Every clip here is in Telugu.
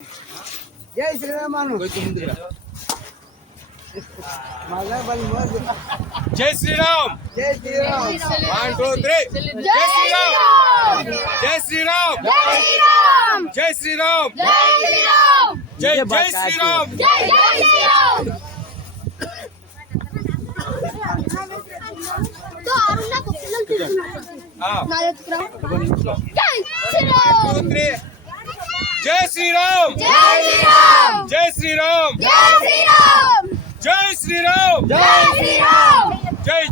జై శ్రీరామ్ జై శ్రీరామ్ జై శ్రీరామ్ 1 2 3 జై శ్రీరామ్ జై శ్రీరామ్ జై శ్రీరామ్ జై జై శ్రీరామ్ జై జై శ్రీరామ్ तो अरुणा को फिल्म जय श्रीराम जय श्रीराम जय श्रीराम जय श्रीराम जय जय श्रीराम जय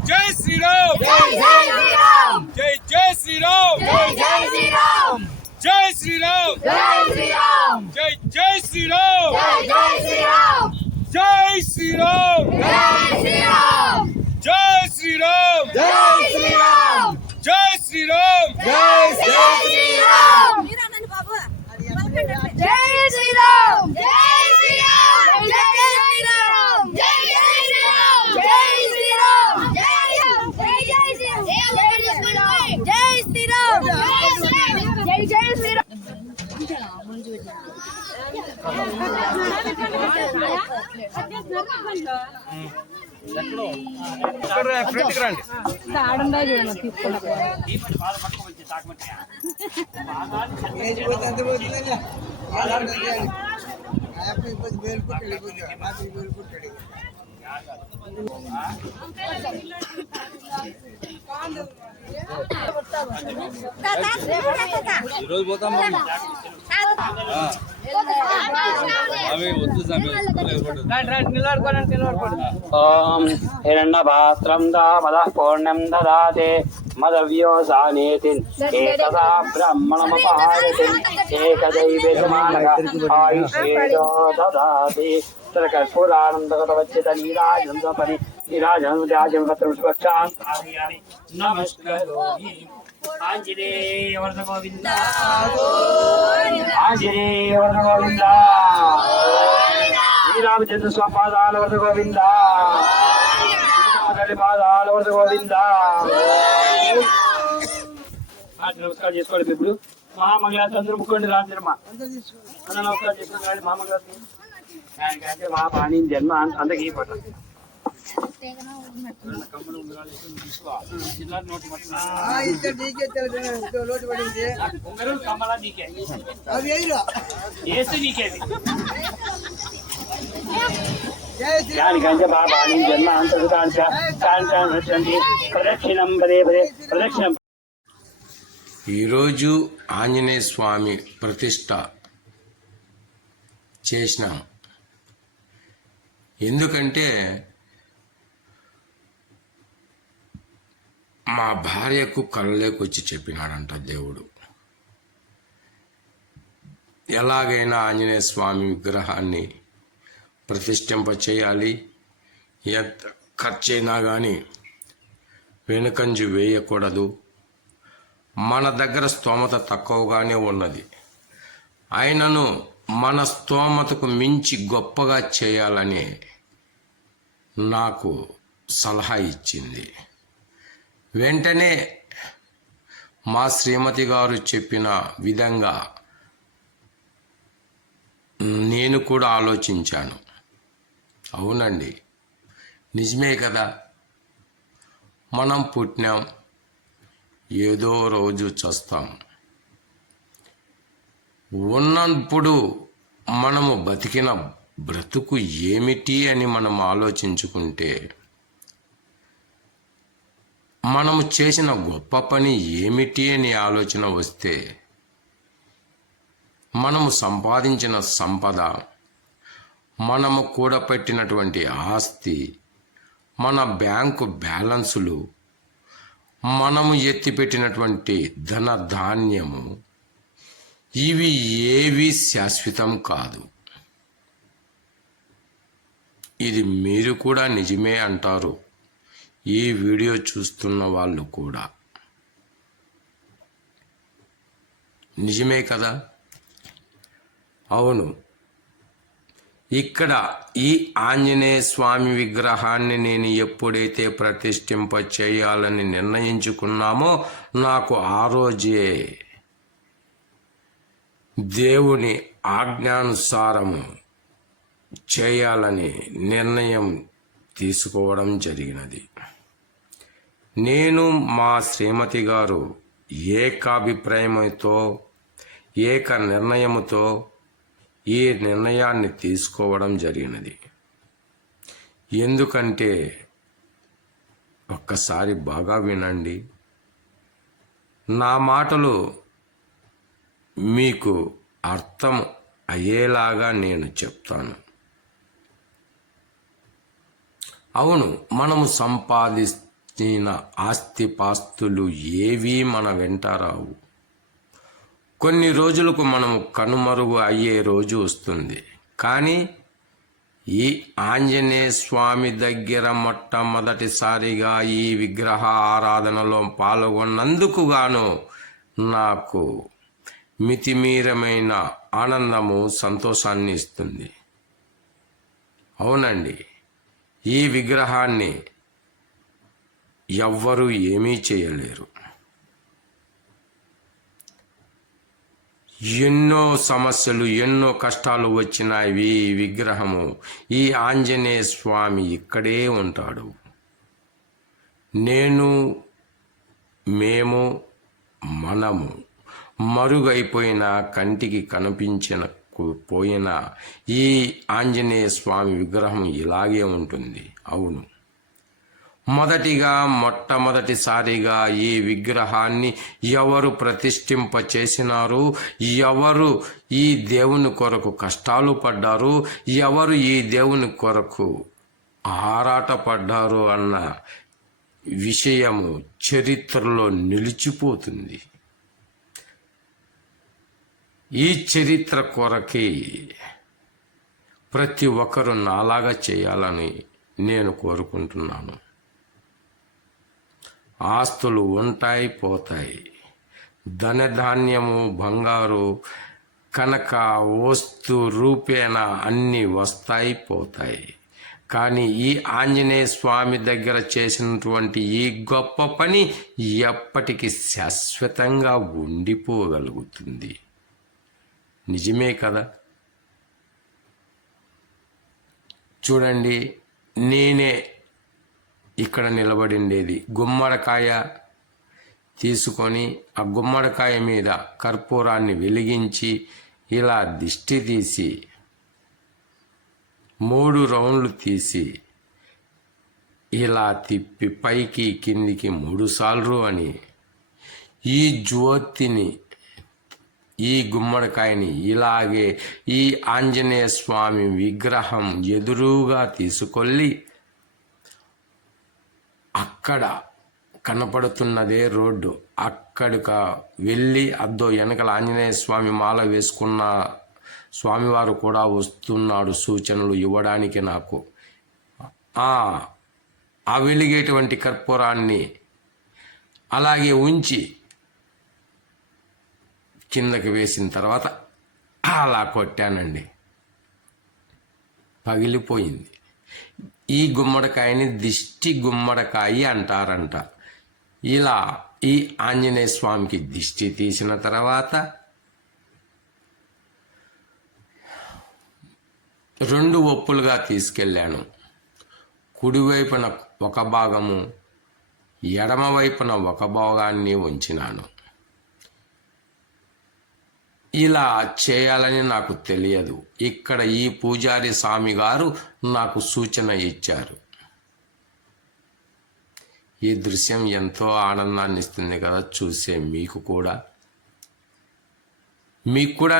जय श्रीराम जय जय श्रीराम जय जय श्रीराम जय श्रीराम जय श्रीराम जय जय श्रीराम जय जय श्रीराम जय श्रीराम जय श्रीराम जय श्रीराम जय श्रीराम जय श्रीराम जय श्रीराम जय श्रीराम जय श्रीराम जय श्रीराम जय श्रीराम जय श्रीराम जय जय श्रीराम ఫ్రంట్కి రండి ఆడుందా చూడండి తీసుకున్నా ఈరోజు పోతాం ఓం హిరణ్యపాత్రం దామదః పూర్ణం దదాతే మదవ్యోసానేతి ఏకదా బ్రహ్మణముపహారతి ఏకదైవేతమానగ ఆయుషేజో దదాతి కర్పూరానందగతవచ్చిత నీరాజంపరి నీరాజం నమస్కరోమి ఆంజనేయ వర్ధ గోవింద ఆంజనేయ వర్ధ గోవింద శ్రీరామచంద్ర స్వామి పాదాల వర్ధ గోవింద పాదాల వర్ధ గోవింద. నమస్కారం చేసుకోండి. ఇప్పుడు మహామంగళాన్ని అందరూ ముక్కోండి. రాజర్మ నమస్కారం చేసుకోండి. మహామంగళాన్ని ఆయనకంటే మా పాణి జన్మ అందరికీ పట్టాలి. దానికంటే మా పాణి జన్మ అంతర్గతాన్ని ప్రదక్షిణం పదే పదే ప్రదక్షిణం. ఈరోజు ఆంజనేయ స్వామి ప్రతిష్ట చేసినాం. ఎందుకంటే మా భార్యకు కళ్ళలోకి వచ్చి చెప్పినాడంట దేవుడు, ఎలాగైనా ఆంజనేయ స్వామి విగ్రహాన్ని ప్రతిష్ఠింప చేయాలి, ఎంత ఖర్చైనా కానీ వెనుకంజు వేయకూడదు, మన దగ్గర స్తోమత తక్కువగానే ఉన్నది, ఆయనను మన స్తోమతకు మించి గొప్పగా చేయాలని నాకు సలహా ఇచ్చింది. వెంటనే మా శ్రీమతి గారు చెప్పిన విధంగా నేను కూడా ఆలోచించాను. అవునండి, నిజమే కదా, మనం పుట్టినాం, ఏదో రోజు చస్తాం. ఉన్నప్పుడు మనము బతికిన బ్రతుకు ఏమిటి అని మనం ఆలోచించుకుంటే, మనము చేసిన గొప్ప పని ఏమిటి అని ఆలోచన వస్తే, మనము సంపాదించిన సంపద, మనము కూడబెట్టినటువంటి ఆస్తి, మన బ్యాంకు బ్యాలెన్సులు, మనము ఎత్తిపెట్టినటువంటి ధన ధాన్యము, ఇవి ఏవి శాశ్వతం కాదు. ఇది మీరు కూడా నిజమే అంటారు, ఈ వీడియో చూస్తున్న వాళ్ళు కూడా. నిజమే కదా? అవును. ఇక్కడ ఈ ఆంజనేయ స్వామి విగ్రహాన్ని నేను ఎప్పుడైతే ప్రతిష్ఠింప చేయాలని నిర్ణయించుకున్నామో, నాకు ఆ రోజే దేవుని ఆజ్ఞానుసారము చేయాలని నిర్ణయం తీసుకోవడం జరిగినది. నేను మా శ్రీమతి గారు ఏకాభిప్రాయంతో ఏక నిర్ణయముతో ఈ నిర్ణయాన్ని తీసుకోవడం జరిగినది. ఎందుకంటే ఒక్కసారి బాగా వినండి, నా మాటలు మీకు అర్థం అయ్యేలాగా నేను చెప్తాను. అవును, మనము సంపాదించిన ఆస్తిపాస్తులు ఏవీ మన వెంట రావు. కొన్ని రోజులకు మనము కనుమరుగు అయ్యే రోజు వస్తుంది. కానీ ఈ ఆంజనేయ స్వామి దగ్గర మొట్టమొదటిసారిగా ఈ విగ్రహ ఆరాధనలో పాల్గొన్నందుకు గాను నాకు మితిమీరమైన ఆనందము, సంతోషాన్ని ఇస్తుంది. అవునండి, ఈ విగ్రహాన్ని ఎవ్వరూ ఏమీ చేయలేరు. ఎన్నో సమస్యలు, ఎన్నో కష్టాలు వచ్చిన ఈ విగ్రహము, ఈ ఆంజనేయ స్వామి ఇక్కడే ఉంటాడు. నేను, మేము, మనము మరుగైపోయిన, కంటికి కనిపించిన పోయిన ఈ ఆంజనేయ స్వామి విగ్రహం ఇలాగే ఉంటుంది. అవును, మొట్టమొదటిసారిగా ఈ విగ్రహాన్ని ఎవరు ప్రతిష్ఠింప చేసినారు, ఎవరు ఈ దేవుని కొరకు కష్టాలు పడ్డారు, ఎవరు ఈ దేవుని కొరకు ఆరాటపడ్డారు అన్న విషయము చరిత్రలో నిలిచిపోతుంది. ఈ చరిత్ర కొరకి ప్రతి ఒక్కరూ నాలాగా చేయాలని నేను కోరుకుంటున్నాను. ఆస్తులు ఉంటాయి, పోతాయి. ధనధాన్యము, బంగారు, కనక వస్తు రూపేణ అన్నీ వస్తాయి, పోతాయి. కానీ ఈ ఆంజనేయ స్వామి దగ్గర చేసినటువంటి ఈ గొప్ప పని ఎప్పటికీ శాశ్వతంగా ఉండిపోగలుగుతుంది. నిజమే కదా? చూడండి, నేనే ఇక్కడ నిలబడిండేది. గుమ్మడికాయ తీసుకొని ఆ గుమ్మడికాయ మీద కర్పూరాన్ని వెలిగించి ఇలా దిష్టి తీసి 3 రౌండ్లు తీసి ఇలా తిప్పి పైకి కిందికి 3 సార్లు అని ఈ జ్యోతిని, ఈ గుమ్మడికాయని ఇలాగే ఈ ఆంజనేయ స్వామి విగ్రహం ఎదురుగా తీసుకెళ్ళి అక్కడ కనపడుతున్నదే రోడ్డు, అక్కడిక వెళ్ళి అద్దో వెనకల ఆంజనేయ స్వామి మాల వేసుకున్న స్వామివారు కూడా వస్తున్నాడు సూచనలు ఇవ్వడానికి నాకు. ఆ వెలిగేటువంటి కర్పూరాన్ని అలాగే ఉంచి కిందకి వేసిన తర్వాత అలా కొట్టానండి, పగిలిపోయింది. ఈ గుమ్మడికాయని దిష్టి గుమ్మడికాయ అంటారంట. ఇలా ఈ ఆంజనేయ స్వామికి దిష్టి తీసిన తర్వాత 2 ఒప్పులుగా తీసుకెళ్ళాను. కుడివైపున ఒక భాగము, ఎడమవైపున ఒక భాగాన్ని ఉంచినాను. ఇలా చేయాలని నాకు తెలియదు. ఇక్కడ ఈ పూజారి స్వామి గారు నాకు సూచన ఇచ్చారు. ఈ దృశ్యం ఎంతో ఆనందాన్ని ఇస్తుంది కదా చూసే మీకు కూడా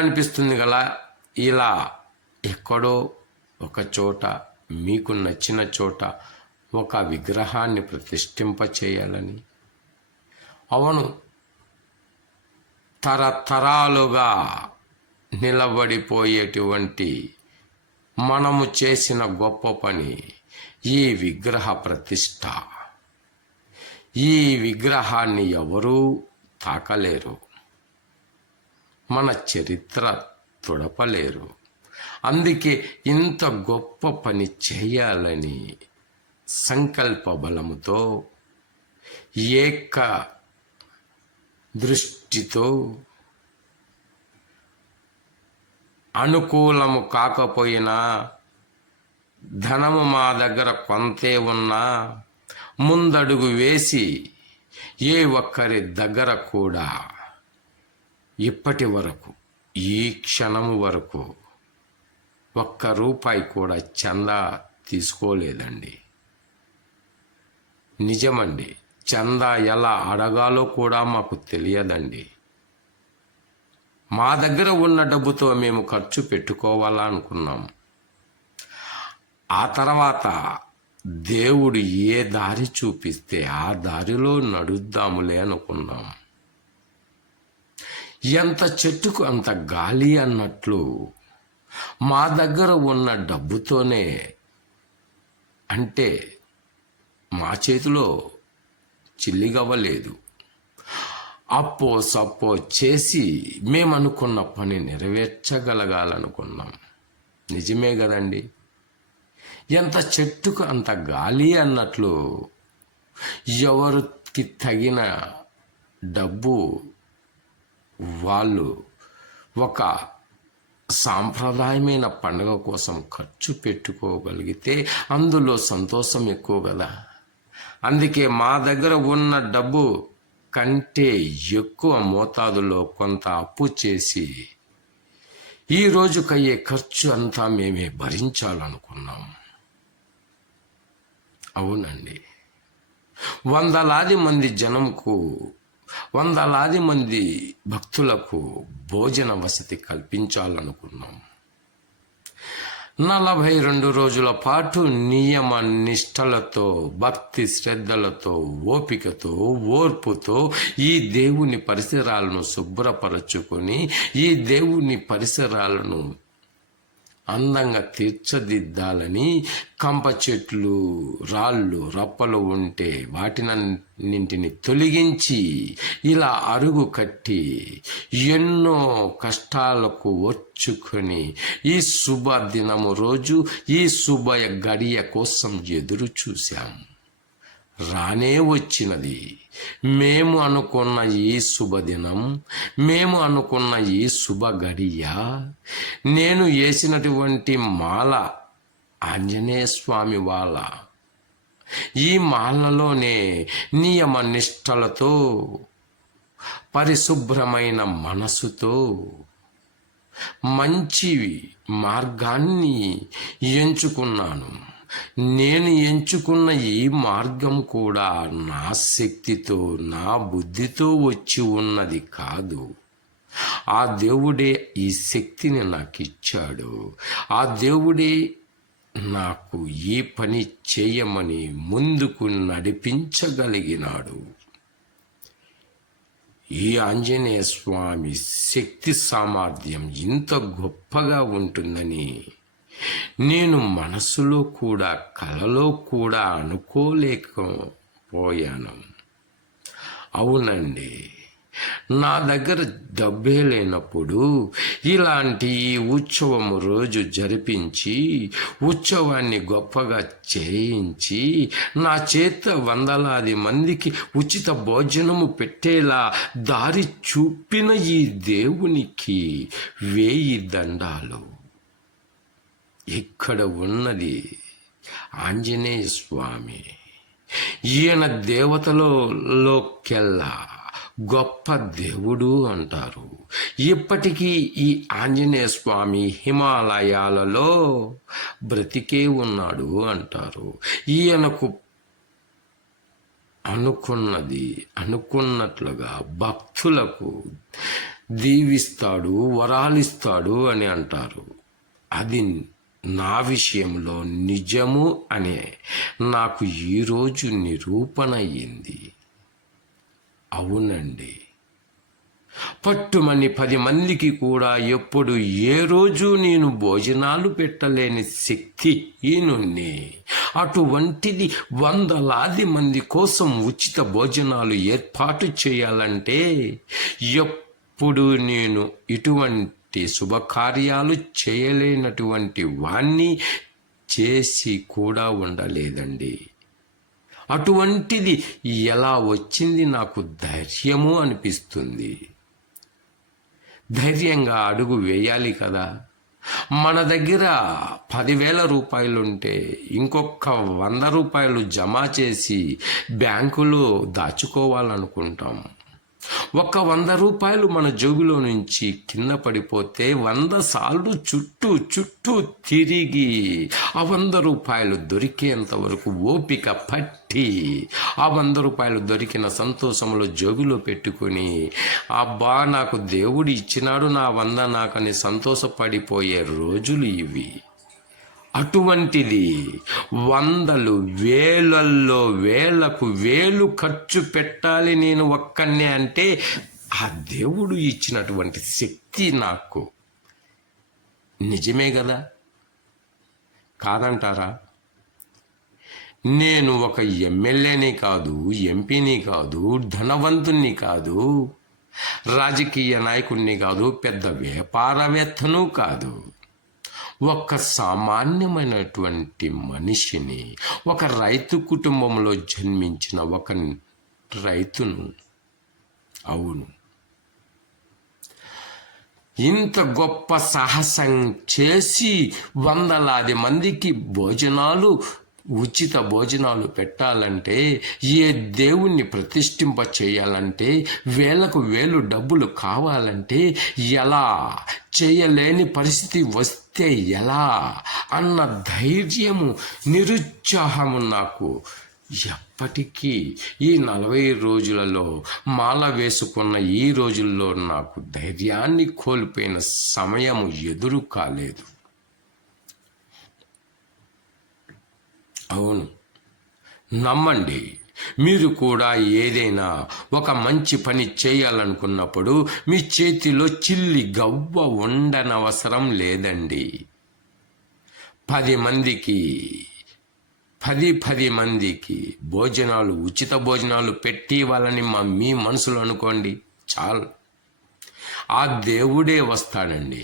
అనిపిస్తుంది కదా, ఇలా ఎక్కడో ఒక చోట మీకు నచ్చిన చోట ఒక విగ్రహాన్ని ప్రతిష్ఠింప చేయాలని. అవును, తరతరాలుగా నిలబడిపోయేటువంటి మనము చేసిన గొప్ప పని ఈ విగ్రహ ప్రతిష్ఠ. ఈ విగ్రహాన్ని ఎవరూ తాకలేరు, మన చరిత్ర తుడపలేరు. అందుకే ఇంత గొప్ప పని చేయాలని సంకల్ప బలముతో, ఏక దృష్టితో అనుకూలము కాకపోయినా, ధనము మా దగ్గర కొంతే ఉన్నా, ముందడుగు వేసి ఏ ఒక్కరి దగ్గర కూడా ఇప్పటి వరకు, ఈ క్షణము వరకు ₹1 కూడా చందా తీసుకోలేదండి. నిజమండి, చందా ఎలా అడగాలో కూడా మాకు తెలియదండి. మా దగ్గర ఉన్న డబ్బుతో మేము ఖర్చు పెట్టుకోవాలనుకున్నాం. ఆ తర్వాత దేవుడు ఏ దారి చూపిస్తే ఆ దారిలో నడుద్దాములే అనుకున్నాం. ఎంత చెట్టుకు అంత గాలి అన్నట్లు మా దగ్గర ఉన్న డబ్బుతోనే, అంటే మా చేతిలో చిల్లిగవ్వలేదు, అప్పో సప్పో చేసి మేమనుకున్న పని నెరవేర్చగలగాలనుకున్నాం. నిజమే కదండి. ఎంత చెట్టుకు అంత గాలి అన్నట్లు ఎవరికి తగిన డబ్బు వాళ్ళు ఒక సాంప్రదాయమైన పండుగ కోసం ఖర్చు పెట్టుకోగలిగితే అందులో సంతోషం ఎక్కువ కదా. అందుకే మా దగ్గర ఉన్న డబ్బు కంటే ఎక్కువ మోతాదులో కొంత అప్పు చేసి ఈ రోజుకయ్యే ఖర్చు అంతా మేమే భరించాలనుకున్నాం. అవునండి, వందలాది మంది జనంకు, వందలాది మంది భక్తులకు భోజన వసతి కల్పించాలనుకున్నాం. 42 రోజుల పాటు నియమ నిష్టలతో, భక్తి శ్రద్ధలతో, ఓపికతో, ఓర్పుతో ఈ దేవుని పరిసరాలను శుభ్రపరచుకొని, ఈ దేవుని పరిసరాలను అందంగా తీర్చిదిద్దాలని కంప చెట్లు, రాళ్ళు, రప్పలు ఉంటే వాటినన్నింటిని తొలగించి ఇలా అరుగు కట్టి ఎన్నో కష్టాలకు ఓర్చుకొని ఈ శుభ దినము రోజు, ఈ శుభ గడియ కోసం ఎదురు చూశాం. రానే వచ్చినది. మేము అనుకున్న ఈ శుభదినం, మేము అనుకున్న ఈ శుభ గడియ, నేను వేసినటువంటి మాల, ఆంజనేయ స్వామి వాళ్ళ ఈ మాలలోనే నియమ నిష్టలతో, పరిశుభ్రమైన మనసుతో మంచి మార్గాన్ని ఎంచుకున్నాను. నేను ఎంచుకున్న ఈ మార్గం కూడా నా శక్తితో, నా బుద్ధితో వచ్చి ఉన్నది కాదు. ఆ దేవుడే ఈ శక్తిని నాకు ఇచ్చాడు. ఆ దేవుడే నాకు ఈ పని చేయమని ముందుకు నడిపించగలిగినాడు. ఈ ఆంజనేయ స్వామి శక్తి సామర్థ్యం ఇంత గొప్పగా ఉంటుందని నేను మనసులో కూడా, కలలో కూడా అనుకోలేకపోయాను. అవునండి, నా దగ్గర డబ్బే లేనప్పుడు ఇలాంటి ఉత్సవము రోజు జరిపించి, ఉత్సవాన్ని గొప్పగా చేయించి, నా చేత వందలాది మందికి ఉచిత భోజనము పెట్టేలా దారి చూపిన ఈ దేవునికి 1000 దండాలు. ఇక్కడ ఉన్నది ఆంజనేయ స్వామి. ఈయన దేవతలలోకెల్లా గొప్ప దేవుడు అంటారు. ఇప్పటికీ ఈ ఆంజనేయ స్వామి హిమాలయాలలో బ్రతికే ఉన్నాడు అంటారు. ఈయనకు అనుకున్నట్లుగా భక్తులకు దీవిస్తాడు, వరాలిస్తాడు అని అంటారు. అది నా విషయంలో నిజము అనే నాకు ఈరోజు నిరూపణ అయ్యింది. అవునండి, పట్టుమని 10 మందికి కూడా ఎప్పుడు ఏ రోజు నేను భోజనాలు పెట్టలేని శక్తిహీనుణ్ణి. అటువంటిది వందలాది మంది కోసం ఉచిత భోజనాలు ఏర్పాటు చేయాలంటే ఎప్పుడు నేను ఇటువంటి శుభకార్యాలు చేయలేనటువంటి వాణ్ణి చేసి కూడా ఉండలేదండి. అటువంటిది ఎలా వచ్చింది నాకు ధైర్యము అనిపిస్తుంది. ధైర్యంగా అడుగు వేయాలి కదా. మన దగ్గర 10,000 రూపాయలుంటే ఇంకొక 100 రూపాయలు జమ చేసి బ్యాంకులో దాచుకోవాలనుకుంటాం. ఒక 100 రూపాయలు మన జోబులో నుంచి కింద పడిపోతే 100 సార్లు చుట్టూ తిరిగి ఆ 100 రూపాయలు దొరికేంత వరకు ఓపిక పట్టి ఆ 100 రూపాయలు దొరికిన సంతోషంలో జోబులో పెట్టుకుని అబ్బా నాకు దేవుడు ఇచ్చినాడు నా 100 నాకని సంతోషపడిపోయే రోజులు ఇవి. అటువంటిది 100లు వేలల్లో వేలకు వేలు ఖర్చు పెట్టాలి నేను ఒక్కనే అంటే ఆ దేవుడు ఇచ్చినటువంటి శక్తి నాకు. నిజమే కదా, కాదంటారా? నేను ఒక ఎమ్మెల్యేని కాదు, ఎంపీని కాదు, ధనవంతుణ్ణి కాదు, రాజకీయ నాయకుణ్ణి కాదు, పెద్ద వ్యాపారవేత్తను కాదు. ఒక సామాన్యమైనటువంటి మనిషిని, ఒక రైతు కుటుంబంలో జన్మించిన ఒక రైతును. అవును, ఇంత గొప్ప సాహసం చేసి వందలాది మందికి ఉచిత భోజనాలు పెట్టాలంటే, ఏ దేవుణ్ణి ప్రతిష్ఠింప చేయాలంటే, వేలకు వేలు డబ్బులు కావాలంటే ఎలా, చేయలేని పరిస్థితి వస్తే ఎలా అన్న ధైర్యము, నిరుత్సాహము నాకు ఎప్పటికీ ఈ 40 రోజులలో మాల వేసుకున్న ఈ రోజుల్లో నాకు ధైర్యాన్ని కోల్పోయిన సమయము ఎదురు కాలేదు. అవును, నమ్మండి. మీరు కూడా ఏదైనా ఒక మంచి పని చేయాలనుకున్నప్పుడు మీ చేతిలో చిల్లి గవ్వ ఉండనవసరం లేదండి. 10 మందికి భోజనాలు, ఉచిత భోజనాలు పెట్టి వాళ్ళని మీ మనసులో అనుకోండి చాలు. ఆ దేవుడే వస్తాడండి,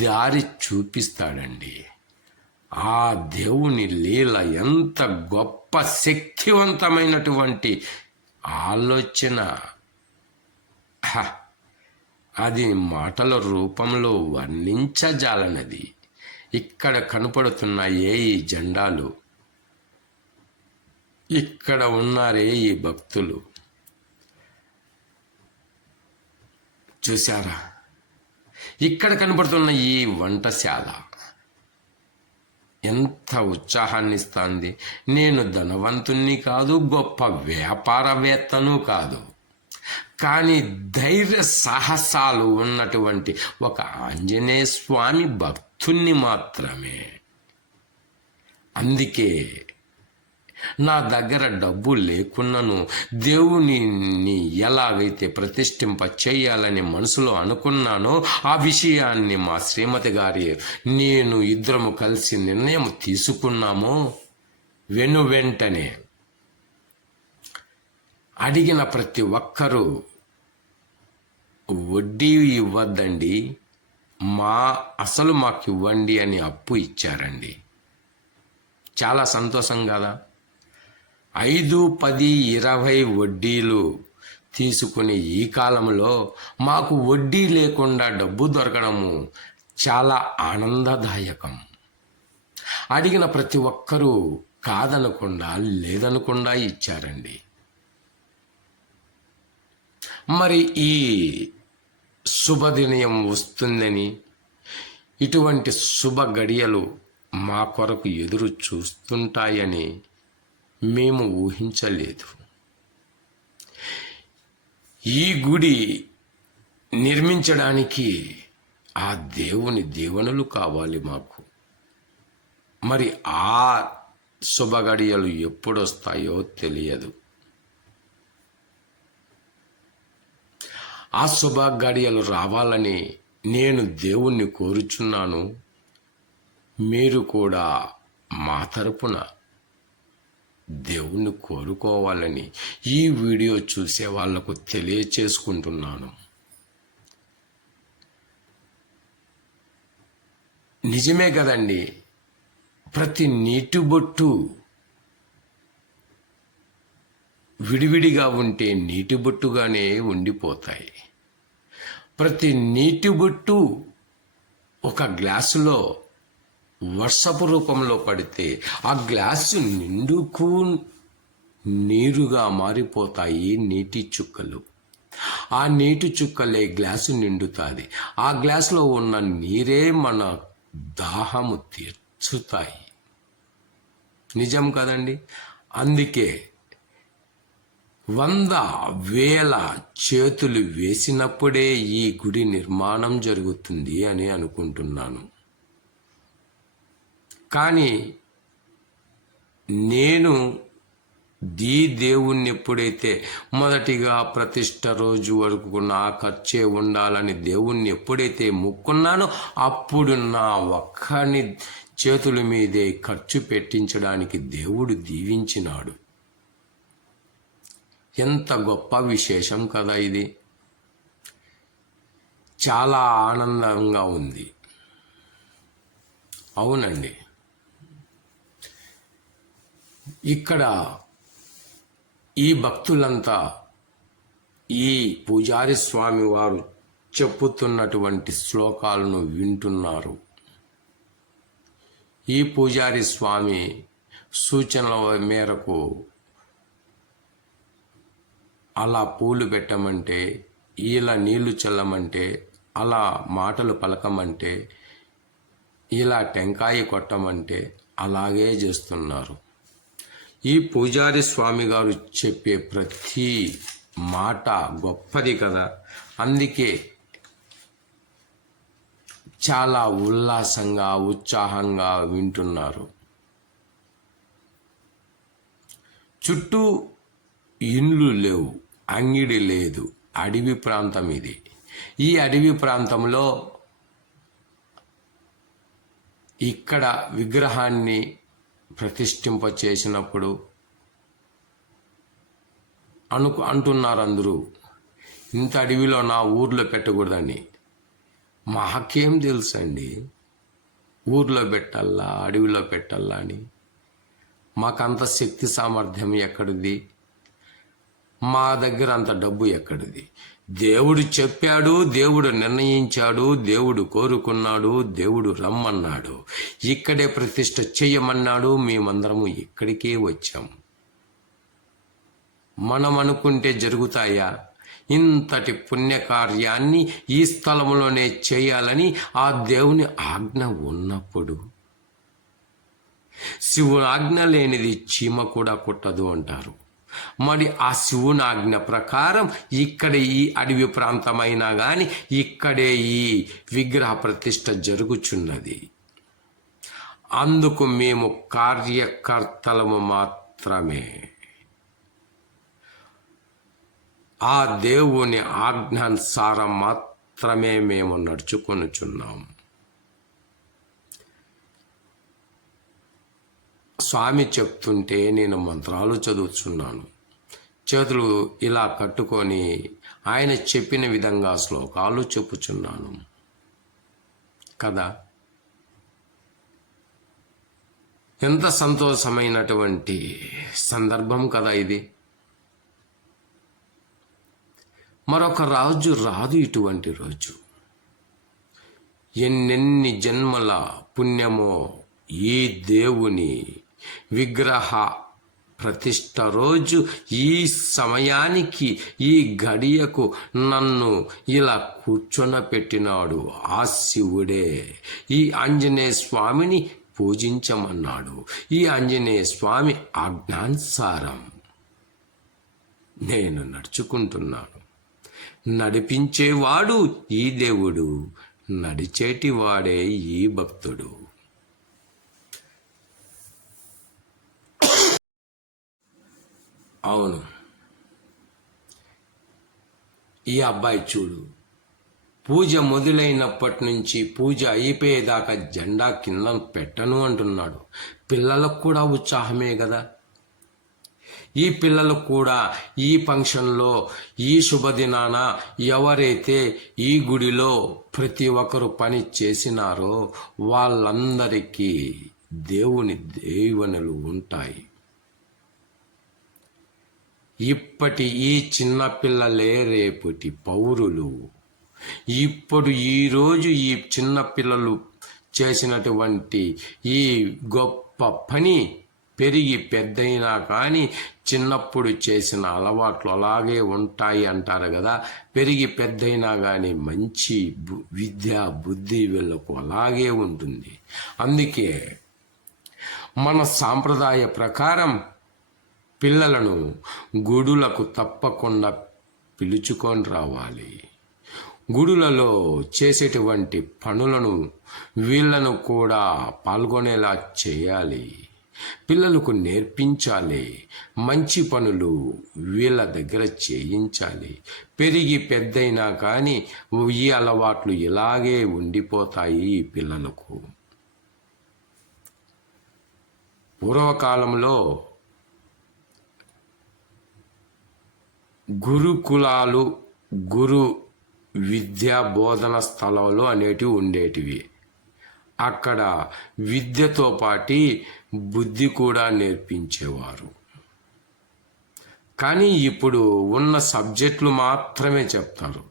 దారి చూపిస్తాడండి. ఆ దేవుని లీల ఎంత గొప్ప శక్తివంతమైనటువంటి ఆలోచన, అది మాటల రూపంలో వర్ణించజాలనది. ఇక్కడ కనపడుతున్నాయే ఈ జెండాలు, ఇక్కడ ఉన్నారే ఈ భక్తులు, చూశారా? ఇక్కడ కనపడుతున్న ఈ వంటశాల ఎంత ఉత్సాహాన్ని ఇస్తుంది. నేను ధనవంతుణ్ణి కాదు, గొప్ప వ్యాపారవేత్తను కాదు, కానీ ధైర్య సాహసాలు ఉన్నటువంటి ఒక ఆంజనేయ స్వామి భక్తుణ్ణి మాత్రమే. అందుకే నా దగ్గర డబ్బు లేకున్నను దేవునిని ఎలాగైతే ప్రతిష్ఠింప చేయాలని మనసులో అనుకున్నానో ఆ విషయాన్ని మా శ్రీమతి గారి నేను ఇద్దరము కలిసి నిర్ణయం తీసుకున్నామో వెంటనే అడిగిన ప్రతి ఒక్కరూ వడ్డీ ఇవ్వద్దండి, అసలు మాకు ఇవ్వండి అని అప్పు ఇచ్చారండి. చాలా సంతోషం కదా. 5, 10, 20 వడ్డీలు తీసుకుని ఈ కాలంలో మాకు వడ్డీ లేకుండా డబ్బు దొరకడము చాలా ఆనందదాయకం. అడిగిన ప్రతి ఒక్కరూ కాదనకుండా లేదనకుండా ఇచ్చారండి. మరి ఈ శుభదినం వస్తుందని, ఇటువంటి శుభ గడియలు మా కొరకు ఎదురు చూస్తుంటాయని మేము ఊహించలేదు. ఈ గుడి నిర్మించడానికి ఆ దేవుని దీవెనలు కావాలి మాకు. మరి ఆ శుభగడియలు ఎప్పుడొస్తాయో తెలియదు. ఆ శుభగడియలు రావాలని నేను దేవుణ్ణి కోరుచున్నాను. మీరు కూడా మా తరపున దేవుణ్ణి కోరుకోవాలని ఈ వీడియో చూసే వాళ్లకు తెలియచేసుకుంటున్నాను. నిజమే కదండి, ప్రతి నీటి బొట్టు విడివిడిగా ఉంటే నీటి బొట్టుగానే ఉండిపోతాయి. ప్రతి నీటి బొట్టు ఒక గ్లాసులో వర్షపు రూపంలో పడితే ఆ గ్లాసు నిండుకు నీరుగా మారిపోతాయి నీటి చుక్కలు. ఆ నీటి చుక్కలే గ్లాసు నిండుతుంది. ఆ గ్లాసులో ఉన్న నీరే మన దాహము తీర్చుతాయి. నిజం కదండి? అందుకే 100,000 చేతులు వేసినప్పుడే ఈ గుడి నిర్మాణం జరుగుతుంది అని అనుకుంటున్నాను. కానీ నేను దేవుణ్ణి ఎప్పుడైతే మొదటిగా ప్రతిష్ట రోజు వరకు నా ఖర్చే ఉండాలని దేవుణ్ణి ఎప్పుడైతే మొక్కున్నానో అప్పుడు నా ఒక్కని చేతుల మీదే ఖర్చు పెట్టించడానికి దేవుడు దీవించినాడు. ఎంత గొప్ప విశేషం కదా ఇది. చాలా ఆనందంగా ఉంది. అవునండి, ఇక్కడ ఈ భక్తులంతా ఈ పూజారి స్వామి వారు చెప్పుతున్నటువంటి శ్లోకాలను వింటున్నారు. ఈ పూజారి స్వామి సూచనల మేరకు అలా పూలు పెట్టమంటే, ఇలా నీళ్లు చల్లమంటే, అలా మాటలు పలకమంటే, ఇలా టెంకాయ కొట్టమంటే అలాగే చేస్తున్నారు. ఈ పూజారి స్వామి గారు చెప్పే ప్రతి మాట గొప్పది కదా. అందుకే చాలా ఉల్లాసంగా ఉత్సాహంగా వింటున్నారు. చుట్టూ ఇండ్లు లేవు, అంగిడి లేదు, అడవి ప్రాంతం ఇది. ఈ అడవి ప్రాంతంలో ఇక్కడ విగ్రహాన్ని ప్రతిష్ఠింప చేసినప్పుడు అంటున్నారు అందరూ, ఇంత అడవిలో నా ఊర్లో పెట్టకూడదని. మాకేం తెలుసండి ఊర్లో పెట్టాలా అడవిలో పెట్టాలా అని. మాకంత శక్తి సామర్థ్యం ఎక్కడిది? మా దగ్గర అంత డబ్బు ఎక్కడిది? దేవుడు చెప్పాడు, దేవుడు నిర్ణయించాడు, దేవుడు కోరుకున్నాడు, దేవుడు రమ్మన్నాడు, ఇక్కడే ప్రతిష్ఠ చెయ్యమన్నాడు. మేమందరము ఇక్కడికే వచ్చాం. మనం అనుకుంటే జరుగుతాయా? ఇంతటి పుణ్యకార్యాన్ని ఈ స్థలంలోనే చేయాలని ఆ దేవుని ఆజ్ఞ ఉన్నప్పుడు, శివుని ఆజ్ఞ లేనిది చీమ కూడా కుట్టదు అంటారు. మరి ఆ శివుని ఆజ్ఞ ప్రకారం ఇక్కడ ఈ అడవి ప్రాంతమైనా కానీ ఇక్కడే ఈ విగ్రహ ప్రతిష్ఠ జరుగుచున్నది. అందుకు మేము కార్యకర్తలము మాత్రమే. ఆ దేవుని ఆజ్ఞానుసారం మాత్రమే మేము నడుచుకొనుచున్నాం. స్వామి చెప్తుంటే నేను మంత్రాలు చదువుతున్నాను. చేతులు ఇలా కట్టుకొని ఆయన చెప్పిన విధంగా శ్లోకాలు చెప్పుచున్నాను కదా. ఎంత సంతోషమైనటువంటి సందర్భం కదా ఇది. మరొక రోజు రాదు ఇటువంటి రోజు. ఎన్నెన్ని జన్మల పుణ్యమో ఈ దేవుని విగ్రహ ప్రతిష్ఠ రోజు ఈ సమయానికి ఈ గడియకు నన్ను ఇలా కూర్చొనపెట్టినాడు. ఆ శివుడే ఈ ఆంజనేయ స్వామిని పూజించమన్నాడు. ఈ ఆంజనేయ స్వామి ఆజ్ఞానుసారం నేను నడుచుకుంటున్నాను. నడిపించేవాడు ఈ దేవుడు, నడిచేటివాడే ఈ భక్తుడు. అవును, ఈ అబ్బాయి చూడు, పూజ మొదలైనప్పటి నుంచి పూజ అయిపోయేదాకా జెండా కింద పెట్టను అంటున్నాడు. పిల్లలకు కూడా ఉత్సాహమే కదా. ఈ పిల్లలు కూడా ఈ ఫంక్షన్లో ఈ శుభదినాన ఎవరైతే ఈ గుడిలో ప్రతి ఒక్కరు పని చేసినారో వాళ్ళందరికీ దేవుని దీవెనలు ఉంటాయి. ఇప్పటి ఈ చిన్న పిల్లలే రేపటి పౌరులు. ఇప్పుడు ఈరోజు ఈ చిన్న పిల్లలు చేసినటువంటి ఈ గొప్ప పని పెరిగి పెద్దయినా కానీ చిన్నప్పుడు చేసిన అలవాట్లు అలాగే ఉంటాయి అంటారు కదా. పెరిగి పెద్దయినా కానీ మంచి విద్య బుద్ధి వీళ్ళకు అలాగే ఉంటుంది. అందుకే మన సాంప్రదాయ ప్రకారం పిల్లలను గుడులకు తప్పకుండా పిలుచుకొని రావాలి. గుడులలో చేసేటువంటి పనులను వీళ్ళను కూడా పాల్గొనేలా చేయాలి. పిల్లలకు నేర్పించాలి. మంచి పనులు వీళ్ళ దగ్గర చేయించాలి. పెరిగి పెద్దయినా కానీ ఈ అలవాట్లు ఇలాగే ఉండిపోతాయి ఈ పిల్లలకు. పూర్వకాలంలో గురుకులాలు, గురు విద్యా బోధన స్థలాలు అనేటివి ఉండేటివి. అక్కడ విద్యతో పాటి బుద్ధి కూడా నేర్పించేవారు. కానీ ఇప్పుడు ఉన్న సబ్జెక్టులు మాత్రమే చెప్తారు.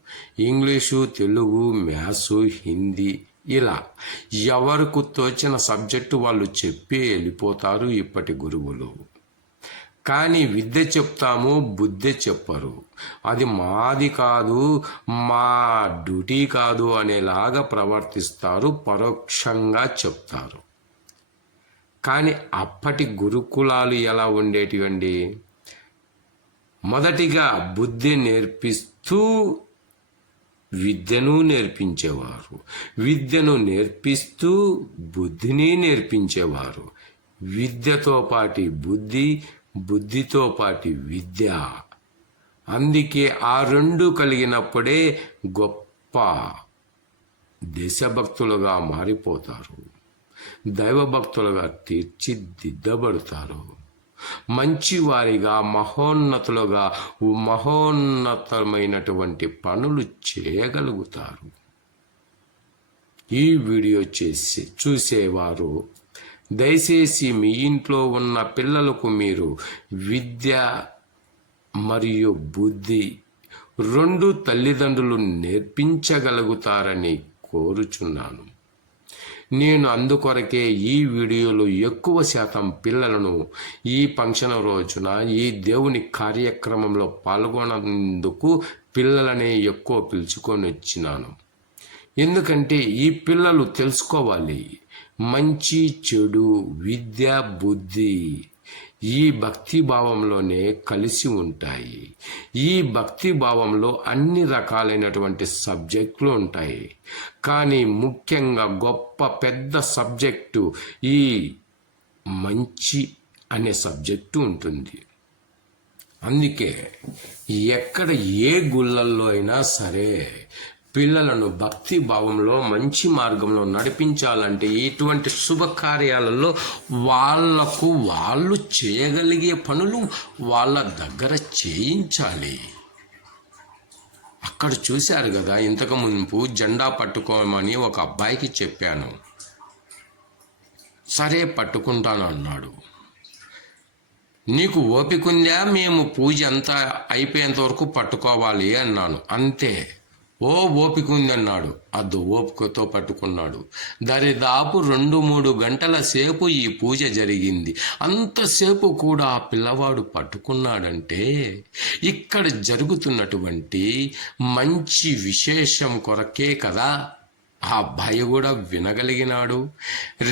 ఇంగ్లీషు, తెలుగు, మ్యాథ్స్, హిందీ ఇలా ఎవరికి తోచిన సబ్జెక్టు వాళ్ళు చెప్పి వెళ్ళిపోతారు ఇప్పటి గురువులు. కానీ విద్య చెప్తాము, బుద్ధి చెప్పరు. అది మాది కాదు, మా డ్యూటీ కాదు అనేలాగా ప్రవర్తిస్తారు, పరోక్షంగా చెప్తారు. కానీ అప్పటి గురుకులాలు ఎలా ఉండేటివండి? మొదటిగా బుద్ధి నేర్పిస్తూ విద్యను నేర్పించేవారు, విద్యను నేర్పిస్తూ బుద్ధిని నేర్పించేవారు. విద్యతో పాటి బుద్ధి, బుద్ధితో పాటి విద్య. అందుకే ఆ రెండు కలిగినప్పుడే గొప్ప దేశభక్తులుగా మారిపోతారు, దైవభక్తులుగా తీర్చిదిద్దబడతారు, మంచివారిగా, మహోన్నతులుగా, మహోన్నతమైనటువంటి పనులు చేయగలుగుతారు. ఈ వీడియో చూసేవారు దయచేసి మీ ఇంట్లో ఉన్న పిల్లలకు మీరు విద్య మరియు బుద్ధి రెండు తల్లిదండ్రులు నేర్పించగలుగుతారని కోరుచున్నాను. నేను అందుకొరకే ఈ వీడియోలో ఎక్కువ శాతం పిల్లలను ఈ ఫంక్షన్ రోజున ఈ దేవుని కార్యక్రమంలో పాల్గొనేందుకు పిల్లలనే ఎక్కువ పిలుచుకొని వచ్చినాను. ఎందుకంటే ఈ పిల్లలు తెలుసుకోవాలి, మంచి చెడు, విద్య బుద్ధి ఈ భక్తి భావంలోనే కలిసి ఉంటాయి. ఈ భక్తి భావంలో అన్ని రకాలైనటువంటి సబ్జెక్టులు ఉంటాయి. కానీ ముఖ్యంగా గొప్ప పెద్ద సబ్జెక్టు ఈ మంచి అనే సబ్జెక్టు ఉంటుంది. అందుకే ఎక్కడ ఏ గుళ్ళల్లో అయినా సరే పిల్లలను భక్తి భావంలో మంచి మార్గంలో నడిపించాలంటే ఇటువంటి శుభకార్యాలలో వాళ్ళు చేయగలిగే పనులు వాళ్ళ దగ్గర చేయించాలి. అక్కడ చూశారు కదా, ఇంతకు మునుపు జెండా పట్టుకోమని ఒక అబ్బాయికి చెప్పాను. సరే పట్టుకుంటాను అన్నాడు. నీకు ఓపిక ఉందా? మేము పూజ అంతా అయిపోయేంత వరకు పట్టుకోవాలి అన్నాను. అంతే. ఓపిక ఉందన్నాడు. అద్దు ఓపికతో పట్టుకున్నాడు. దరిదాపు 2-3 గంటల సేపు ఈ పూజ జరిగింది. అంతసేపు కూడా ఆ పిల్లవాడు పట్టుకున్నాడంటే ఇక్కడ జరుగుతున్నటువంటి మంచి విశేషం కొరకే కదా. ఆ అబ్బాయి కూడా వినగలిగినాడు.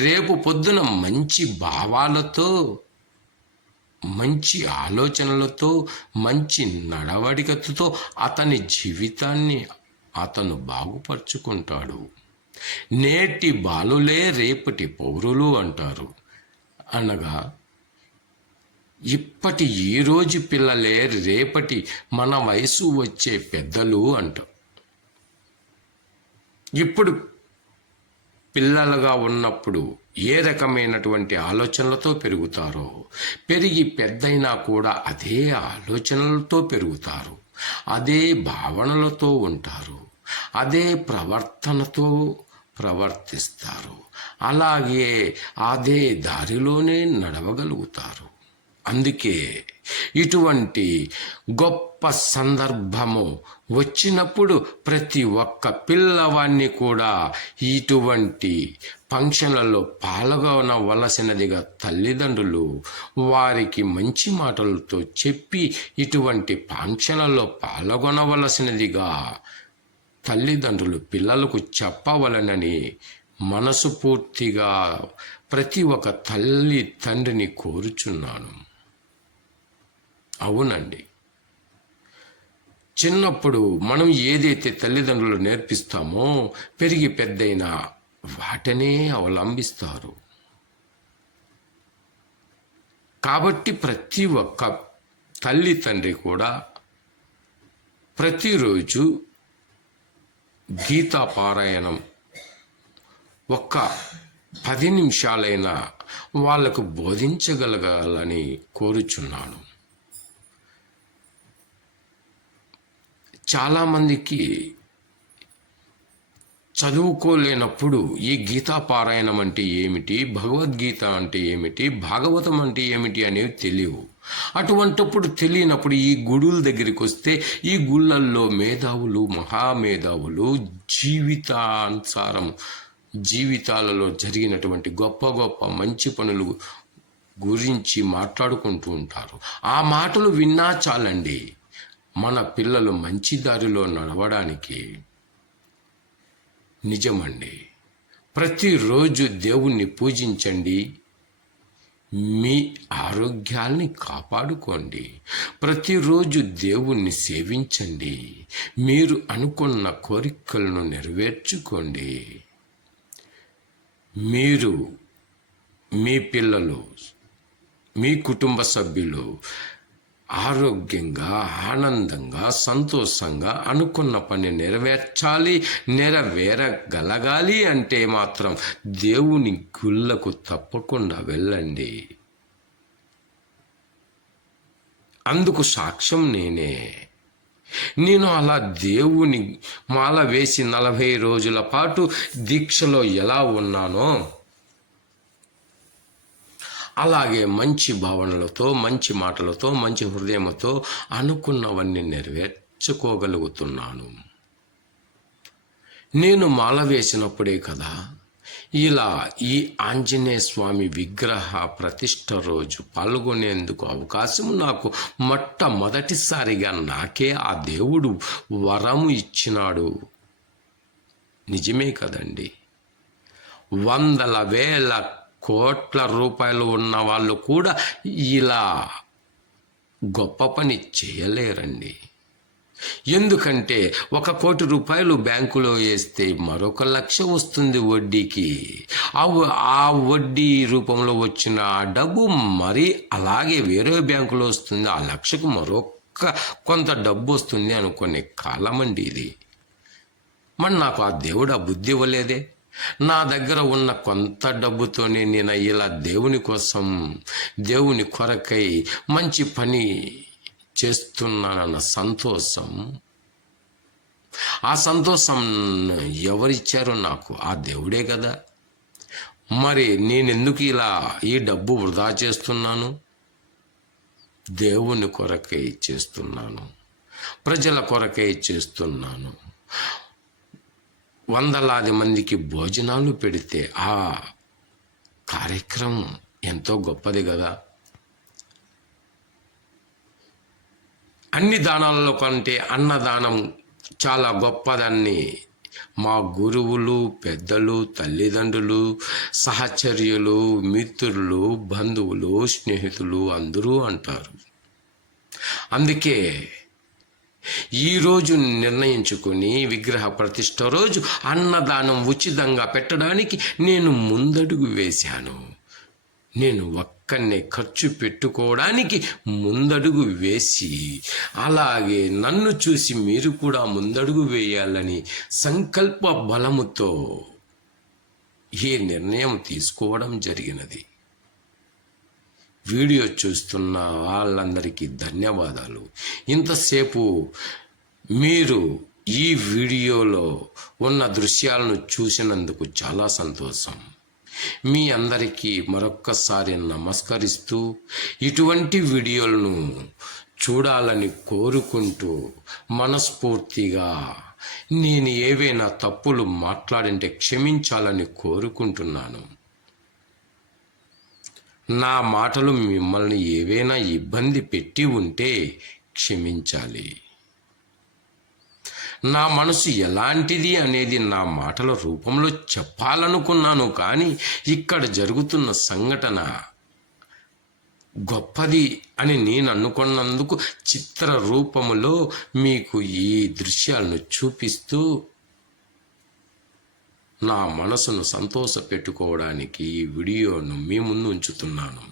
రేపు పొద్దున మంచి భావాలతో, మంచి ఆలోచనలతో, మంచి నడవడికతో అతని జీవితాన్ని అతను బాగుపరుచుకుంటాడు. నేటి బాలులే రేపటి పౌరులు అంటారు. అనగా ఇప్పటి ఈరోజు పిల్లలే రేపటి మన వయసు వచ్చే పెద్దలు అంటారు. ఇప్పుడు పిల్లలుగా ఉన్నప్పుడు ఏ రకమైనటువంటి ఆలోచనలతో పెరుగుతారో, పెరిగి పెద్దయినా కూడా అదే ఆలోచనలతో పెరుగుతారు, అదే భావనలతో ఉంటారు, అదే ప్రవర్తనతో ప్రవర్తిస్తారు, అలాగే అదే దారిలోనే నడవగలుగుతారు. అందుకే ఇటువంటి గొప్ప సందర్భము వచ్చినప్పుడు ప్రతి ఒక్క పిల్లవాడిని కూడా ఇటువంటి ఫంక్షన్లలో పాల్గొనవలసినదిగా తల్లిదండ్రులు వారికి మంచి మాటలతో చెప్పి ఇటువంటి ఫంక్షన్లలో పాల్గొనవలసినదిగా తల్లిదండ్రులు పిల్లలకు చెప్పవలనని మనసు పూర్తిగా ప్రతి ఒక్క తల్లి తండ్రిని కోరుచున్నాను. అవునండి, చిన్నప్పుడు మనం ఏదైతే తల్లిదండ్రులు నేర్పిస్తామో పెరిగి పెద్దయినా వాటినే అవలంబిస్తారు. కాబట్టి ప్రతి ఒక్క తల్లి తండ్రి కూడా ప్రతిరోజు గీతా పారాయణం ఒక్క 10 నిమిషాలైనా వాళ్లకు బోధించగలగాలని కోరుచున్నాను. చాలామందికి చదువుకోలేనప్పుడు ఈ గీతా పారాయణం అంటే ఏమిటి, భగవద్గీత అంటే ఏమిటి, భాగవతం అంటే ఏమిటి అనేవి తెలియవు. అటువంటప్పుడు తెలియనప్పుడు ఈ గుడుల దగ్గరికి వస్తే ఈ గుళ్ళల్లో మేధావులు, మహామేధావులు జీవితాలలో జరిగినటువంటి గొప్ప గొప్ప మంచి పనులు గురించి మాట్లాడుకుంటూ ఉంటారు. ఆ మాటలు విన్నా చాలండి మన పిల్లలు మంచి దారిలో నడవడానికి. నిజమండి, ప్రతిరోజు దేవుణ్ణి పూజించండి, మీ ఆరోగ్యాల్ని కాపాడుకోండి. ప్రతిరోజు దేవుణ్ణి సేవించండి, మీరు అనుకున్న కోరికలను నెరవేర్చుకోండి. మీరు, మీ పిల్లలు, మీ కుటుంబ సభ్యులు ఆరోగ్యంగా, ఆనందంగా, సంతోషంగా అనుకున్న పని నెరవేరగలగాలి అంటే మాత్రం దేవుని గుళ్ళకు తప్పకుండా వెళ్ళండి. అందుకు సాక్ష్యం నేను అలా దేవుని మాల వేసి 40 రోజుల పాటు దీక్షలో ఎలా ఉన్నానో అలాగే మంచి భావనలతో, మంచి మాటలతో, మంచి హృదయంతో అనుకున్నవన్నీ నెరవేర్చుకోగలుగుతున్నాను. నేను మాల వేసినప్పుడే కదా ఇలా ఈ ఆంజనేయ స్వామి విగ్రహ ప్రతిష్ఠ రోజు పాల్గొనేందుకు అవకాశం నాకు మొట్టమొదటిసారిగా నాకే ఆ దేవుడు వరము ఇచ్చినాడు. నిజమే కదండి. 100,000 కోట్ల రూపాయలు ఉన్న వాళ్ళు కూడా ఇలా గొప్ప పని చేయలేరండి. ఎందుకంటే 1 కోటి రూపాయలు బ్యాంకులో వేస్తే మరొక 1,00,000 వస్తుంది వడ్డీకి. ఆ వడ్డీ రూపంలో వచ్చిన ఆ డబ్బు మరి అలాగే వేరే బ్యాంకులో వస్తుంది. ఆ 1,00,000కు మరొక కొంత డబ్బు వస్తుంది అనుకునే కాలమండి ఇది. మరి నాకు ఆ దేవుడు ఆ బుద్ధి ఇవ్వలేదే. నా దగ్గర ఉన్న కొంత డబ్బుతోనే నేను ఇలా దేవుని కోసం, దేవుని కొరకై మంచి పని చేస్తున్నానన్న సంతోషం, ఆ సంతోషం ఎవరిచ్చారో నాకు? ఆ దేవుడే కదా. మరి నేనెందుకు ఇలా ఈ డబ్బు వృధా చేస్తున్నాను? దేవుని కొరకై చేస్తున్నాను, ప్రజల కొరకై చేస్తున్నాను. 100,000 మందికి భోజనాలు పెడితే ఆ కార్యక్రమం ఎంతో గొప్పది కదా. అన్ని దానాలలో కంటే అన్నదానం చాలా గొప్పదాన్ని మా గురువులు, పెద్దలు, తల్లిదండ్రులు, సహచర్యులు, మిత్రులు, బంధువులు, స్నేహితులు అందరూ అంటారు. అందుకే ఈరోజు నిర్ణయించుకొని విగ్రహ ప్రతిష్ఠ రోజు అన్నదానం ఉచితంగా పెట్టడానికి నేను ముందడుగు వేశాను. నేను ఒక్కనే ఖర్చు పెట్టుకోవడానికి ముందడుగు వేసి, అలాగే నన్ను చూసి మీరు కూడా ముందడుగు వేయాలని సంకల్ప బలముతో ఈ నిర్ణయం తీసుకోవడం జరిగినది. వీడియో చూస్తున్న వాళ్ళందరికీ ధన్యవాదాలు. ఇంతసేపు మీరు ఈ వీడియోలో ఉన్న దృశ్యాలను చూసినందుకు చాలా సంతోషం. మీ అందరికీ మరొక్కసారి నమస్కరిస్తూ ఇటువంటి వీడియోలను చూడాలని కోరుకుంటూ మనస్ఫూర్తిగా నేను ఏవైనా తప్పులు మాట్లాడింటే క్షమించాలని కోరుకుంటున్నాను. నా మాటలు మిమ్మల్ని ఏవైనా ఇబ్బంది పెట్టి ఉంటే క్షమించాలి. నా మనసు ఎలాంటిది అనేది నా మాటల రూపంలో చెప్పాలనుకున్నాను, కానీ ఇక్కడ జరుగుతున్న సంఘటన గొప్పది అని నేను అనుకున్నందుకు చిత్ర రూపములో మీకు ఈ దృశ్యాలను చూపిస్తూ నా మనసును సంతోష పెట్టుకోవడానికి ఈ వీడియోను మీ ముందు ఉంచుతున్నాను.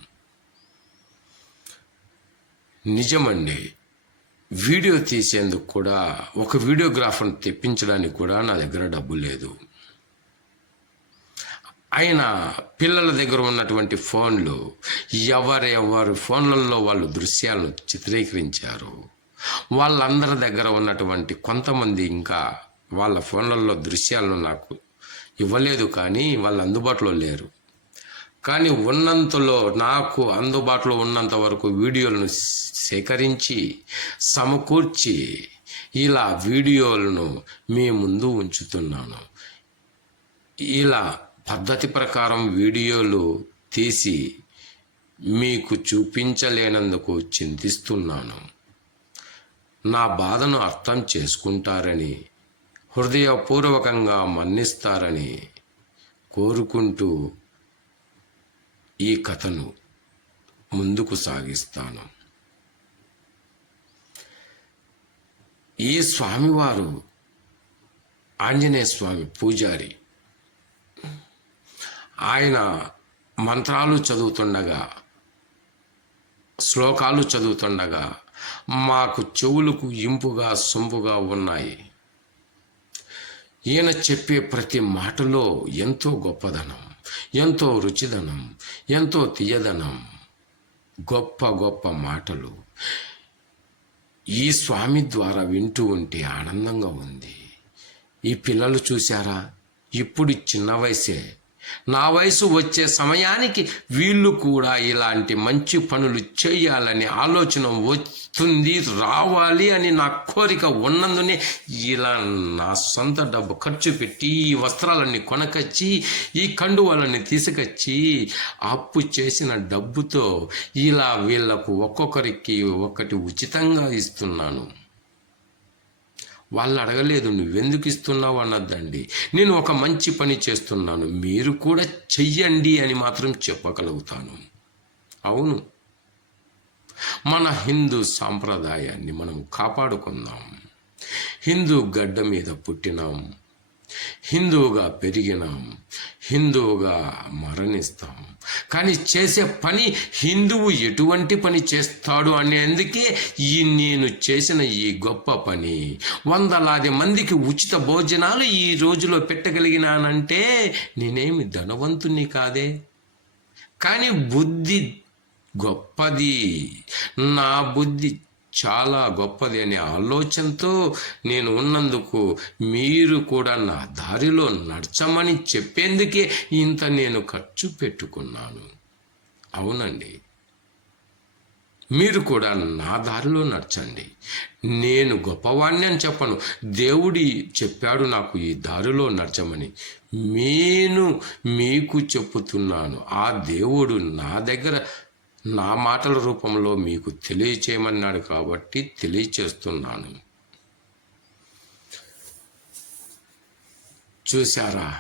నిజమండి, వీడియో తీసేందుకు కూడా ఒక వీడియోగ్రాఫర్ని తెప్పించడానికి కూడా నా దగ్గర డబ్బు లేదు. అయినా పిల్లల దగ్గర ఉన్నటువంటి ఫోన్లు ఎవరెవరి ఫోన్లలో వాళ్ళు దృశ్యాలను చిత్రీకరించారు. వాళ్ళందరి దగ్గర ఉన్నటువంటి కొంతమంది ఇంకా వాళ్ళ ఫోన్లలో దృశ్యాలను నాకు ఇవ్వలేదు, కానీ వాళ్ళు అందుబాటులో లేరు. కానీ ఉన్నంతలో నాకు అందుబాటులో ఉన్నంత వరకు వీడియోలను సేకరించి సమకూర్చి ఇలా వీడియోలను మీ ముందు ఉంచుతున్నాను. ఇలా పద్ధతి ప్రకారం వీడియోలు తీసి మీకు చూపించలేనందుకు చింతిస్తున్నాను. నా బాధను అర్థం చేసుకుంటారని, హృదయపూర్వకంగా మన్నిస్తారని కోరుకుంటూ ఈ కథను ముందుకు సాగిస్తాను. ఈ స్వామివారు ఆంజనేయ స్వామి పూజారి. ఆయన మంత్రాలు చదువుతుండగా, శ్లోకాలు చదువుతుండగా మాకు చెవులకు ఇంపుగా సొంపుగా ఉన్నాయి. ఈయన చెప్పే ప్రతి మాటలో ఎంతో గొప్పదనం, ఎంతో రుచిదనం, ఎంతో తీయదనం, గొప్ప గొప్ప మాటలు ఈ స్వామి ద్వారా వింటూ ఉంటే ఆనందంగా ఉంది. ఈ పిల్లలు చూశారా, ఇప్పుడు చిన్న వయసే. నా వయసు వచ్చే సమయానికి వీళ్ళు కూడా ఇలాంటి మంచి పనులు చేయాలని ఆలోచన వస్తుంది, రావాలి అని నా కోరిక ఉన్నందునే ఇలా నా సొంత డబ్బు ఖర్చు పెట్టి ఈ వస్త్రాలన్నీ కొనకొచ్చి, ఈ కండువాలన్నీ తీసుకొచ్చి అప్పు చేసిన డబ్బుతో ఇలా వీళ్లకు ఒక్కొక్కరికి ఒక్కటి ఉచితంగా ఇస్తున్నాను. వాళ్ళు అడగలేదు, నువ్వెందుకు ఇస్తున్నావు అన్నదండి. నేను ఒక మంచి పని చేస్తున్నాను, మీరు కూడా చెయ్యండి అని మాత్రం చెప్పగలుగుతాను. అవును, మన హిందూ సాంప్రదాయాన్ని మనం కాపాడుకుందాం. హిందూ గడ్డ మీద పుట్టినాం, హిందువుగా పెరిగినాం, హిందువుగా మరణిస్తాం. కానీ చేసే పని హిందువు ఎటువంటి పని చేస్తాడు అనేందుకే నేను చేసిన ఈ గొప్ప పని. 100 మందికి ఉచిత భోజనాలు ఈ రోజులో పెట్టగలిగినానంటే నేనేమి ధనవంతుని కాదే. కానీ బుద్ధి గొప్పది, నా బుద్ధి చాలా గొప్పది అనే ఆలోచనతో నేను ఉన్నందుకు మీరు కూడా నా దారిలో నడచమని చెప్పేందుకే ఇంత నేను ఖర్చు పెట్టుకున్నాను. అవునండి, మీరు కూడా నా దారిలో నడచండి. నేను గొప్పవాణ్ణి అని చెప్పను, దేవుడి చెప్పాడు నాకు ఈ దారిలో నడచమని. నేను మీకు చెప్పుతున్నాను, ఆ దేవుడు నా దగ్గర నా మాటల రూపంలో మీకు తెలియచేయమన్నాడు కాబట్టి తెలియచేస్తున్నాను. చూశారా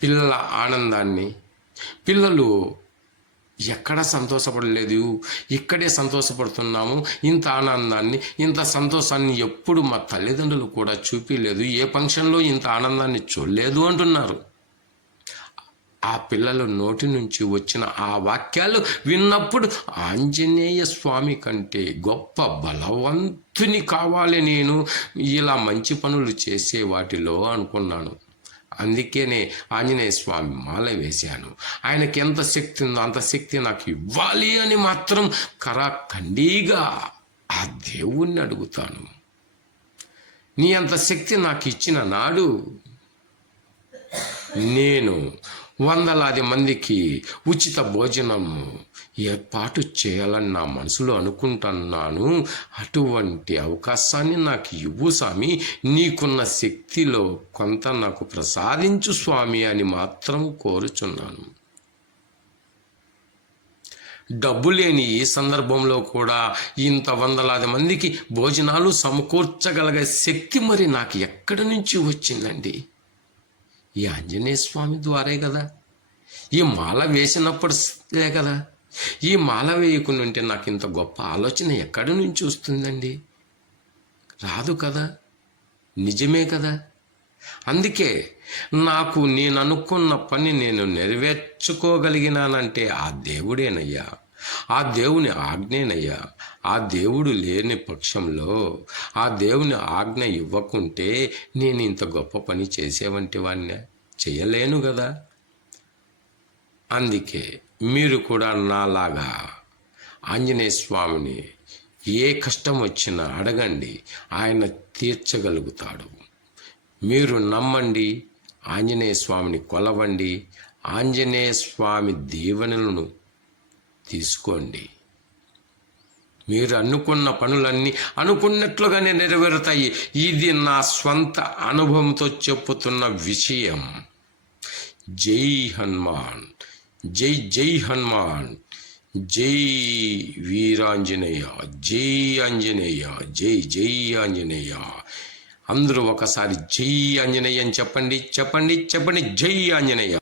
పిల్లల ఆనందాన్ని? పిల్లలు ఎక్కడ సంతోషపడలేదు, ఇక్కడే సంతోషపడుతున్నాము. ఇంత ఆనందాన్ని, ఇంత సంతోషాన్ని ఎప్పుడు మా తల్లిదండ్రులు కూడా చూపించలేదు, ఏ ఫంక్షన్లో ఇంత ఆనందాన్ని చూడలేదు అంటున్నారు. ఆ పిల్లల నోటి నుంచి వచ్చిన ఆ వాక్యాలు విన్నప్పుడు ఆంజనేయ స్వామి కంటే గొప్ప బలవంతుని కావాలి నేను ఇలా మంచి పనులు చేసే వాటిలో అనుకున్నాను. అందుకేనే ఆంజనేయ స్వామి మాల వేశాను. ఆయనకి ఎంత శక్తి ఉందో అంత శక్తి నాకు ఇవ్వాలి అని మాత్రం కరాఖండిగా ఆ దేవుణ్ణి అడుగుతాను. నీ అంత శక్తి నాకు ఇచ్చిన నాడు నేను వందలాది మందికి ఉచిత భోజనం ఏర్పాటు చేయాలని నా మనసులో అనుకుంటున్నాను. అటువంటి అవకాశాన్ని నాకు ఇవ్వు స్వామి, నీకున్న శక్తిలో కొంత నాకు ప్రసాదించు స్వామి అని మాత్రం కోరుచున్నాను. డబ్బు లేని ఈ సందర్భంలో కూడా ఇంత వందలాది మందికి భోజనాలు సమకూర్చగలిగే శక్తి మరి నాకు ఎక్కడి నుంచి వచ్చిందండి? ఈ ఆంజనేయ స్వామి ద్వారే కదా. ఈ మాల వేసినప్పుడులే కదా. ఈ మాల వేయకుండా ఉంటే నాకు ఇంత గొప్ప ఆలోచన ఎక్కడి నుంచి వస్తుందండి? రాదు కదా, నిజమే కదా. అందుకే నాకు నేను అనుకున్న పని నేను నెరవేర్చుకోగలిగినానంటే ఆ దేవుడేనయ్యా, ఆ దేవుని ఆజ్ఞేనయ్యా. ఆ దేవుడు లేని పక్షంలో, ఆ దేవుని ఆజ్ఞ ఇవ్వకుంటే నేను ఇంత గొప్ప పని చేసేవంటి వాడిని చేయలేను కదా. అందుకే మీరు కూడా నాలాగా ఆంజనేయ స్వామిని ఏ కష్టం వచ్చినా అడగండి, ఆయన తీర్చగలుగుతాడు. మీరు నమ్మండి, ఆంజనేయ స్వామిని కొలవండి, ఆంజనేయ స్వామి దీవెనలను తీసుకోండి. మీరు అనుకున్న పనులన్నీ అనుకున్నట్లుగానే నెరవేరుతాయి. ఇది నా స్వంత అనుభవంతో చెప్పుతున్న విషయం. జై హనుమాన్, జై జై హనుమాన్, జై వీరాంజనేయ, జై ఆంజనేయ, జై జై ఆంజనేయ. అందరూ ఒకసారి జై ఆంజనేయ అని చెప్పండి, చెప్పండి, చెప్పండి, జై ఆంజనేయ.